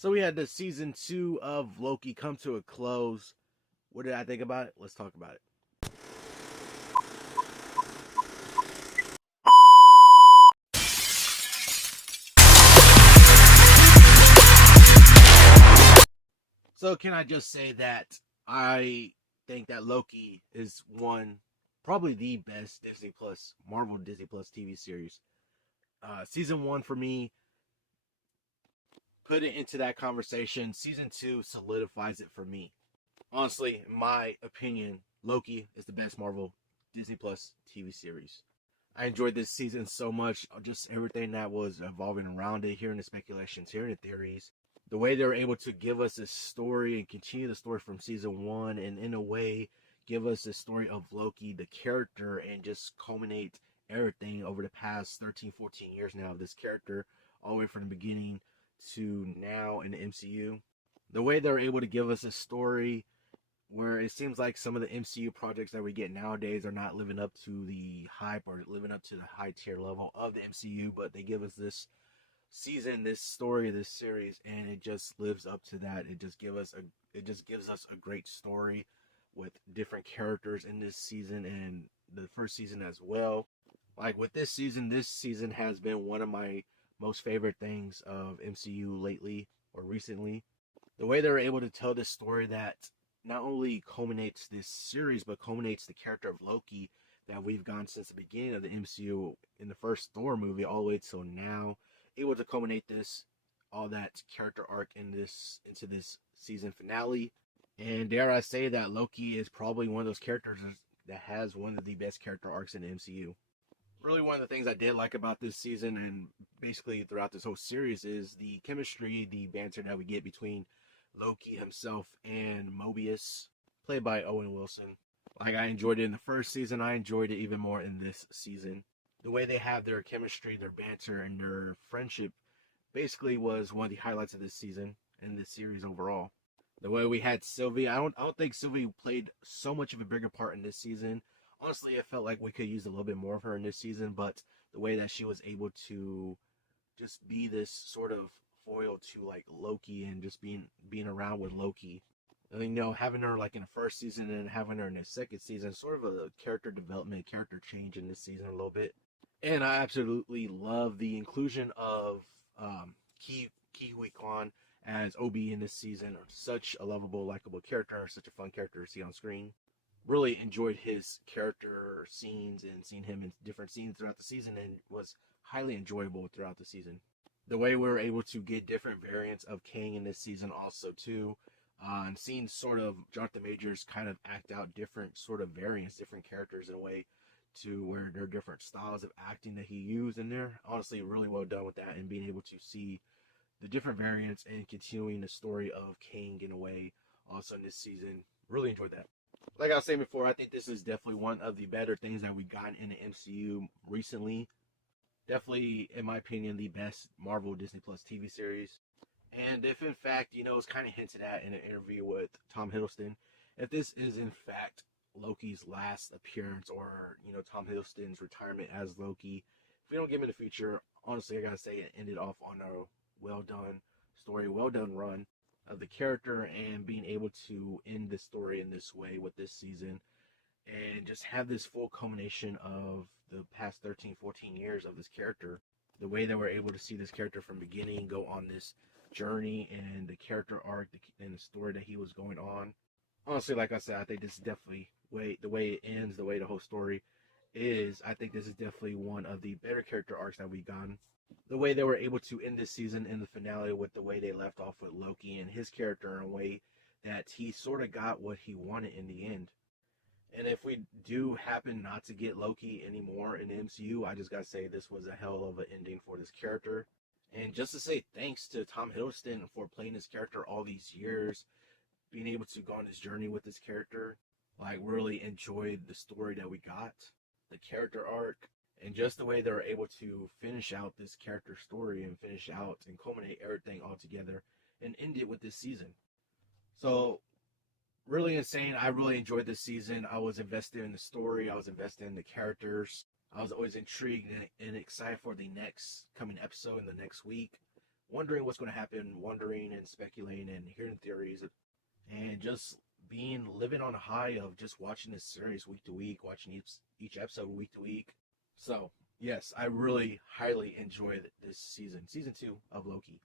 So we had the season 2 of Loki come to a close. What did I think about it? Let's talk about it. So can I just say that I think that Loki is probably the best Marvel Disney Plus TV series. Season 1 for me, put it into that conversation. Season 2 solidifies it for me. Honestly, in my opinion, Loki is the best Marvel Disney Plus TV series. I enjoyed this season so much, just everything that was evolving around it, hearing the speculations, hearing the theories, the way they were able to give us this story and continue the story from season 1, and in a way give us the story of Loki, the character, and just culminate everything over the past 13, 14 years now of this character, all the way from the beginning to now in the MCU. The way they're able to give us a story where it seems like some of the MCU projects that we get nowadays are not living up to the hype or living up to the high tier level of the MCU, but they give us this season, this story, this series, and it just lives up to that. It just gives us a great story with different characters in this season and the first season as well. Like with this season has been one of my most favorite things of MCU lately or recently. The way they were able to tell this story that not only culminates this series, but culminates the character of Loki that we've gone since the beginning of the MCU in the first Thor movie all the way till now, able to culminate all that character arc into this season finale. And dare I say that Loki is probably one of those characters that has one of the best character arcs in the MCU. Really, one of the things I did like about this season and basically throughout this whole series is the chemistry, the banter that we get between Loki himself and Mobius, played by Owen Wilson. Like, I enjoyed it in the first season, I enjoyed it even more in this season. The way they have their chemistry, their banter, and their friendship basically was one of the highlights of this season and this series overall. The way we had Sylvie, I don't think Sylvie played so much of a bigger part in this season. Honestly, I felt like we could use a little bit more of her in this season, but the way that she was able to just be this sort of foil to like Loki and just being around with Loki. And, having her like in the first season and having her in the second season, sort of a character development, character change in this season a little bit. And I absolutely love the inclusion of Ke Huy Quan as Obi in this season. Such a lovable, likable character, such a fun character to see on screen. Really enjoyed his character scenes and seeing him in different scenes throughout the season, and was highly enjoyable throughout the season. The way we were able to get different variants of Kang in this season also too, and seeing sort of Jonathan Majors kind of act out different sort of variants, different characters in a way to where there are different styles of acting that he used in there. Honestly, really well done with that, and being able to see the different variants and continuing the story of Kang in a way also in this season. Really enjoyed that. Like I was saying before, I think this is definitely one of the better things that we've gotten in the MCU recently. Definitely, in my opinion, the best Marvel Disney Plus TV series. And if in fact, it's kind of hinted at in an interview with Tom Hiddleston, if this is in fact Loki's last appearance, or Tom Hiddleston's retirement as Loki, if we don't get him in the future, honestly, I gotta say it ended off on a well done story, well done run of the character, and being able to end this story in this way with this season, and just have this full culmination of the past 13, 14 years of this character. The way that we're able to see this character from beginning go on this journey and the character arc and the story that he was going on. Honestly, like I said, I think this is definitely the way it ends, the way the whole story is. I think this is definitely one of the better character arcs that we've gotten. The way they were able to end this season in the finale with the way they left off with Loki and his character in a way that he sort of got what he wanted in the end. And if we do happen not to get Loki anymore in the MCU, I just gotta say this was a hell of an ending for this character. And just to say thanks to Tom Hiddleston for playing this character all these years, being able to go on this journey with this character, like really enjoyed the story that we got, the character arc, and just the way they were able to finish out this character story and finish out and culminate everything all together and end it with this season. So really insane. I really enjoyed this season. I was invested in the story. I was invested in the characters. I was always intrigued and excited for the next coming episode in the next week. wondering what's going to happen, wondering and speculating and hearing theories, and just living on a high of just watching this series week to week, watching each episode week to week. So yes, I really highly enjoyed this season 2 of Loki.